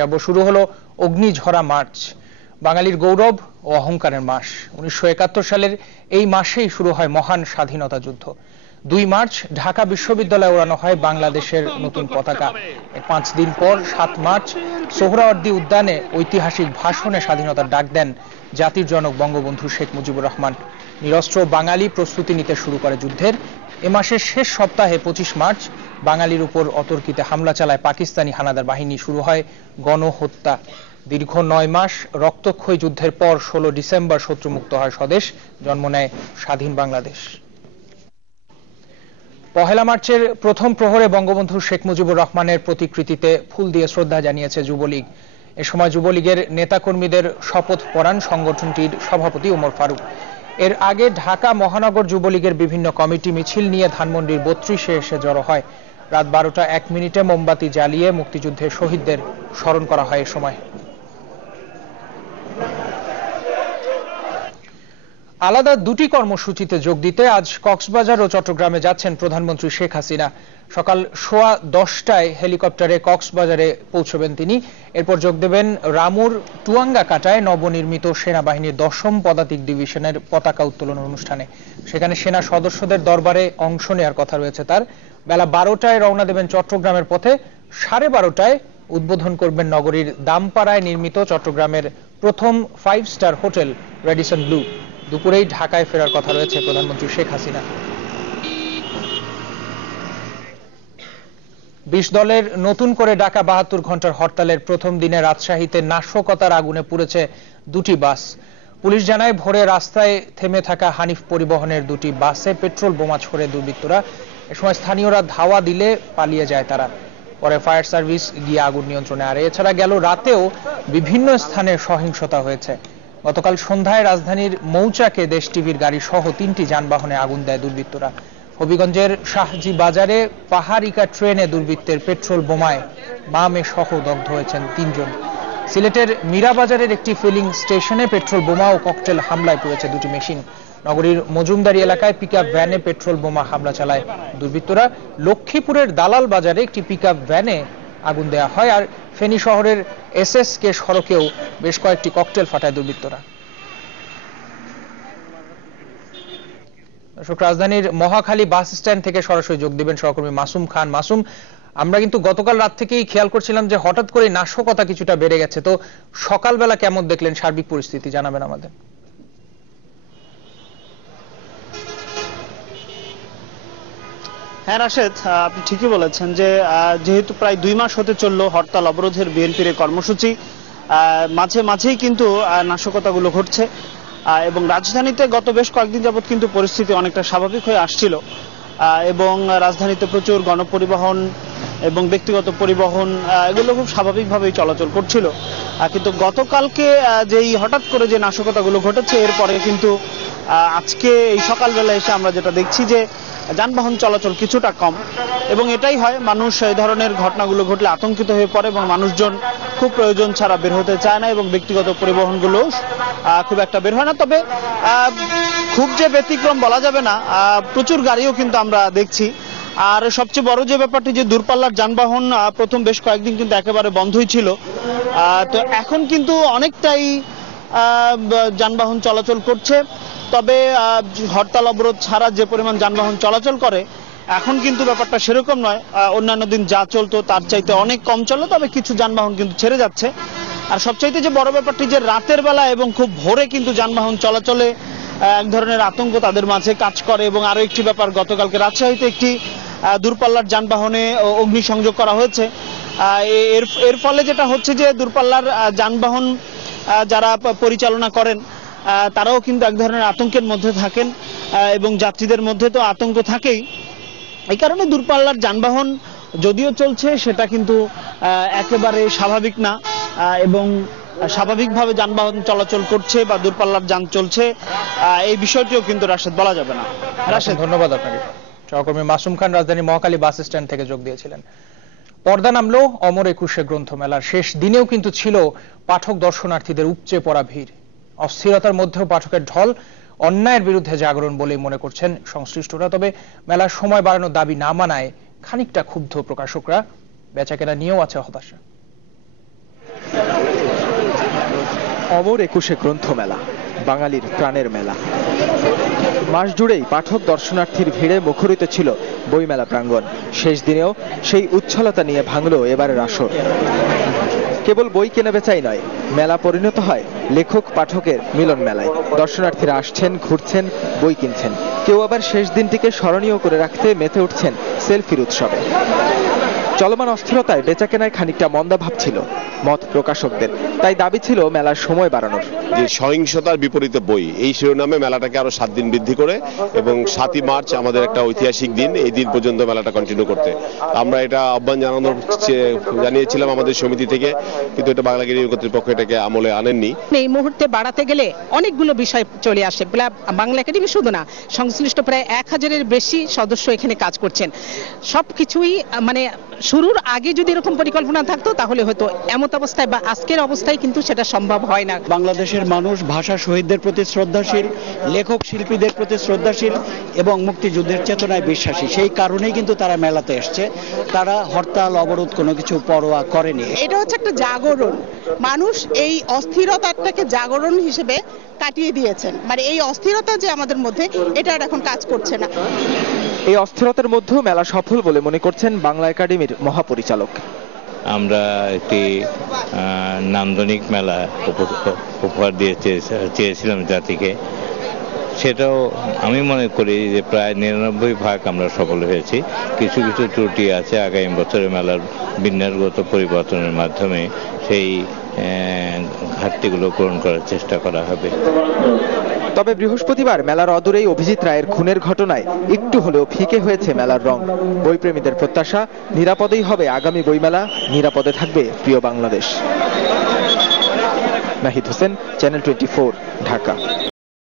যাব শুরু হলো অগ্নিঝরা মার্চ, বাঙালির গৌরব ও অহংকারের মাস। 1971 সালের এই মাসেই শুরু হয় মহান স্বাধীনতা যুদ্ধ। 2 মার্চ ঢাকা বিশ্ববিদ্যালয়ে ওড়ানো হয় বাংলাদেশের নতুন পতাকা। 5 দিন পর 7 মার্চ সোহরাওয়ার্দী উদ্যানে ঐতিহাসিক ভাষণে স্বাধীনতার ডাক দেন জাতির জনক বঙ্গবন্ধু শেখ মুজিবুর রহমান। নিরস্ত্র বাঙালি প্রস্তুতি নিতে শুরু করে যুদ্ধের। এ মাসের শেষ সপ্তাহে 25 মার্চ বাঙালির উপর অতর্কিতে হামলা চালায় পাকিস্তানি হানাদার বাহিনী। শুরু হয় গণহত্যা। দীর্ঘ 9 মাস রক্তক্ষয়ী যুদ্ধের পর 16 ডিসেম্বর শত্রুমুক্ত হয় স্বদেশ, জন্ম নেয় স্বাধীন বাংলাদেশ। পহেলা মার্চের প্রথম প্রহরে বঙ্গবন্ধু শেখ মুজিবুর রহমানের প্রতিকৃতিতে ফুল দিয়ে শ্রদ্ধা জানিয়েছে যুবলীগ। এ সময় যুবলীগের নেতাকর্মীদের শপথ পড়ান সংগঠনটির সভাপতি ওমর ফারুক। এর আগে ঢাকা মহানগর যুবলীগের বিভিন্ন কমিটি মিছিল নিয়ে ধানমন্ডির 32-এ এসে জড়ো হয়। রাত 12টা 1 মিনিটে মোমবাতি জ্বালিয়ে মুক্তিযুদ্ধের শহীদদের স্মরণ করা হয়। এ সময় আলাদা দুটি কর্মসূচিতে যোগ দিতে আজ কক্সবাজার ও চট্টগ্রামে যাচ্ছেন প্রধানমন্ত্রী শেখ হাসিনা। সকাল 10:15টায় হেলিকপ্টারে কক্সবাজারে পৌঁছবেন তিনি। এরপর যোগ দেবেন রামুর টুয়াঙ্গাকাটায় নবনির্মিত সেনাবাহিনীর 10ম পদাতিক ডিভিশনের পতাকা উত্তোলন অনুষ্ঠানে। সেখানে সেনা সদস্যদের দরবারে অংশ নেওয়ার কথা রয়েছে তার। বেলা 12টায় রওনা দেবেন চট্টগ্রামের পথে। 12:30টায় উদ্বোধন করবেন নগরীর দামপাড়ায় নির্মিত চট্টগ্রামের প্রথম 5 স্টার হোটেল রেডিসন ব্লু। দুপুরেই ঢাকায় ফেরার কথা রয়েছে প্রধানমন্ত্রী শেখ হাসিনা। 20 দলের নতুন করে ডাকা 72 ঘন্টার হরতালের প্রথম দিনে রাজশাহীতে নাশকতার আগুনে পুড়েছে 2টি বাস। পুলিশ জানায় ভোরে রাস্তায় থেমে থাকা হানিফ পরিবহনের 2টি বাসে পেট্রোল বোমা ছোড়ে দুর্বৃত্তরা। এ সময় স্থানীয়রা ধাওয়া দিলে পালিয়ে যায় তারা। পরে ফায়ার সার্ভিস গিয়ে আগুন নিয়ন্ত্রণে আনে। এছাড়া গেল রাতেও বিভিন্ন স্থানে সহিংসতা হয়েছে। গতকাল সন্ধ্যায় রাজধানীর মৌচাকে দেশ টিভির গাড়ি সহ 3টি যানবাহনে আগুন দেয় দুর্বৃত্তরা। হবিগঞ্জের শাহজি বাজারে পাহাড়িকা ট্রেনে দুর্বৃত্তের পেট্রোল বোমায় মা মেয়ে সহ দগ্ধ হয়েছেন 3 জন। সিলেটের মীরাবাজারের একটি ফিলিং স্টেশনে পেট্রোল বোমা ও ককটেল হামলায় পুড়েছে 2টি মেশিন। নগরীর মজুমদারি এলাকায় পিকআপ ভ্যানে পেট্রোল বোমা হামলা চালায় দুর্বৃত্তরা। লক্ষ্মীপুরের দালাল বাজারে একটি পিকআপ ভ্যানে আগুন দেওয়া হয়। আর ফেনী শহরের SSK সড়কেও বেশ কয়েকটি ককটেল ফাটায় দুর্বৃত্তরা। রাজধানীর মহাখালী বাস স্ট্যান্ড থেকে সরাসরি যোগ দিবেন সহকর্মী মাসুম খান। মাসুম, আমরা কিন্তু গতকাল রাত থেকেই খেয়াল করছিলাম যে হঠাৎ করে নাশকতা কিছুটা বেড়ে গেছে, তো সকালবেলা কেমন দেখলেন সার্বিক পরিস্থিতি জানাবেন আমাদের। হ্যাঁ রাশেদ, আপনি ঠিকই বলেছেন যে যেহেতু প্রায় 2 মাস হতে চললো হরতাল অবরোধের বিএনপির কর্মসূচি, মাঝে মাঝেই কিন্তু নাশকতাগুলো ঘটছে এবং রাজধানীতে গত বেশ কয়েকদিন যাবৎ কিন্তু পরিস্থিতি অনেকটা স্বাভাবিক হয়ে আসছিল এবং রাজধানীতে প্রচুর গণপরিবহন এবং ব্যক্তিগত পরিবহন এগুলো খুব স্বাভাবিকভাবেই চলাচল করছিল। কিন্তু গতকালকে যেই হঠাৎ করে যে নাশকতাগুলো ঘটেছে এরপরে কিন্তু আজকে এই সকালবেলা এসে আমরা যেটা দেখছি যে যানবাহন চলাচল কিছুটা কম এবং এটাই হয়, মানুষ এই ধরনের ঘটনাগুলো ঘটলে আতঙ্কিত হয়ে পড়ে এবং মানুষজন খুব প্রয়োজন ছাড়া বের হতে চায় না এবং ব্যক্তিগত পরিবহনগুলো খুব একটা বের হয় না। তবে খুব যে ব্যতিক্রম বলা যাবে না, প্রচুর গাড়িও কিন্তু আমরা দেখছি। আর সবচেয়ে বড় যে ব্যাপারটি যে দূরপাল্লার যানবাহন প্রথম বেশ কয়েকদিন কিন্তু একেবারে বন্ধই ছিল, তো এখন কিন্তু অনেকটাই যানবাহন চলাচল করছে। তবে হরতাল অবরোধ ছাড়া যে পরিমাণ যানবাহন চলাচল করে এখন কিন্তু ব্যাপারটা সেরকম নয়। অন্যান্য দিন যা চলতো তার চাইতে অনেক কম চলে, তবে কিছু যানবাহন কিন্তু ছেড়ে যাচ্ছে। আর সবচাইতে যে বড় ব্যাপারটি যে রাতের বেলা এবং খুব ভোরে কিন্তু যানবাহন চলাচলে এক ধরনের আতঙ্ক তাদের মাঝে কাজ করে। এবং আরো একটি ব্যাপার, গতকালকে রাজশাহীতে একটি দূরপাল্লার যানবাহনে অগ্নিসংযোগ করা হয়েছে। এর ফলে যেটা হচ্ছে যে দূরপাল্লার যানবাহন যারা পরিচালনা করেন তারাও কিন্তু এক ধরনের আতঙ্কের মধ্যে থাকেন এবং যাত্রীদের মধ্যে তো আতঙ্ক থাকেই। এই কারণে দূরপাল্লার যানবাহন যদিও চলছে সেটা কিন্তু একেবারে স্বাভাবিক না এবং স্বাভাবিকভাবে যানবাহন চলাচল করছে বা দূরপাল্লার যান চলছে এই বিষয়টিও কিন্তু রাশেদ বলা যাবে না। রাশেদ, ধন্যবাদ আপনাকে। সহকর্মী মাসুম খান রাজধানী মহাখালী বাস স্ট্যান্ড থেকে যোগ দিয়েছিলেন। পর্দা নামলো অমর একুশে গ্রন্থমেলার। শেষ দিনেও কিন্তু ছিল পাঠক দর্শনার্থীদের উপচে পড়া ভিড়। অস্থিরতার মধ্যেও পাঠকের ঢল অন্যায়ের বিরুদ্ধে জাগরণ বলেই মনে করছেন সংশ্লিষ্টরা। তবে মেলার সময় বাড়ানোর দাবি না মানায় খানিকটা ক্ষুব্ধ প্রকাশকরা। বেচাকেনা নিয়েও আছে হতাশা। অমর 21 গ্রন্থমেলা, বাঙালির প্রাণের মেলা। মাস জুড়েই পাঠক দর্শনার্থীর ভিড়ে মুখরিত ছিল বইমেলা প্রাঙ্গণ। শেষ দিনেও সেই উচ্ছলতা নিয়ে ভাঙল এবারের আসর। কেবল বই কেনাবেচাই নয়, মেলা পরিণত হয় লেখক পাঠকের মিলন মেলায়। দর্শনার্থীরা আসছেন, ঘুরছেন, বই কিনছেন। কেউ আবার শেষ দিনটিকে স্মরণীয় করে রাখতে মেতে উঠছেন সেলফির উৎসবে। চলমান অস্থিরতায় বেচাকেনায় খানিকটা মন্দাভাব ছিল মত প্রকাশকদের, তাই দাবি ছিল মেলার সময় বাড়ানোর। যে সহিংসতার বিপরীতে বই, এই শিরোনামে মেলাটাকে আরো 7 দিন বৃদ্ধি করে এবং 7ই মার্চ আমাদের একটা ঐতিহাসিক দিন, এই দিন পর্যন্ত মেলাটা কন্টিনিউ করতে আমরা এটা আহ্বান জানিয়েছিলাম আমাদের সমিতি থেকে, কিন্তু এটা বাংলাগিরি কর্তৃপক্ষ এটাকে আমলে আনেননি। এই মুহূর্তে বাড়াতে গেলে অনেকগুলো বিষয় চলে আসে। বাংলা একাডেমি শুধু না, সংশ্লিষ্ট প্রায় 1000-এর বেশি সদস্য এখানে কাজ করছেন। সবকিছুই মানে শুরুর আগে যদি এরকম পরিকল্পনা থাকতো তাহলে হয়তো এমন অবস্থায় বা আজকের অবস্থায় কিন্তু সেটা সম্ভব হয় না। বাংলাদেশের মানুষ ভাষা শহীদদের প্রতি শ্রদ্ধাশীল, লেখক শিল্পীদের প্রতি শ্রদ্ধাশীল এবং মুক্তিযুদ্ধের চেতনায় বিশ্বাসী। সেই কারণেই কিন্তু তারা মেলাতে এসছে। তারা হরতাল অবরোধ কোনো কিছু পরোয়া করেনি। এটা হচ্ছে একটা জাগরণ। মানুষ এই অস্থিরতাটাকে জাগরণ হিসেবে কাটিয়ে দিয়েছেন। মানে এই অস্থিরতা যে আমাদের মধ্যে, এটা আর এখন কাজ করছে না। এই অস্থিরতার মধ্যেও মেলা সফল বলে মনে করছেন বাংলা একাডেমির মহাপরিচালক। আমরা একটি নান্দনিক মেলা উপহার দিয়ে চেয়েছিলাম জাতিকে। সেটাও আমি মনে করি যে প্রায় 99% আমরা সফল হয়েছি। কিছু কিছু ত্রুটি আছে, আগামী বছরের মেলার বিন্যাসগত পরিবর্তনের মাধ্যমে সেই ঘাটতিগুলো পূরণ করার চেষ্টা করা হবে। তবে বৃহস্পতিবার মেলার অদূরেই অভিজিৎ রায়ের খুনের ঘটনায় একটু হলেও ফিকে হয়েছে মেলার রং। বইপ্রেমীদের প্রত্যাশা, নিরাপদেই হবে আগামী বইমেলা, নিরাপদে থাকবে প্রিয় বাংলাদেশ। নাহিদ হোসেন, চ্যানেল 24, ঢাকা।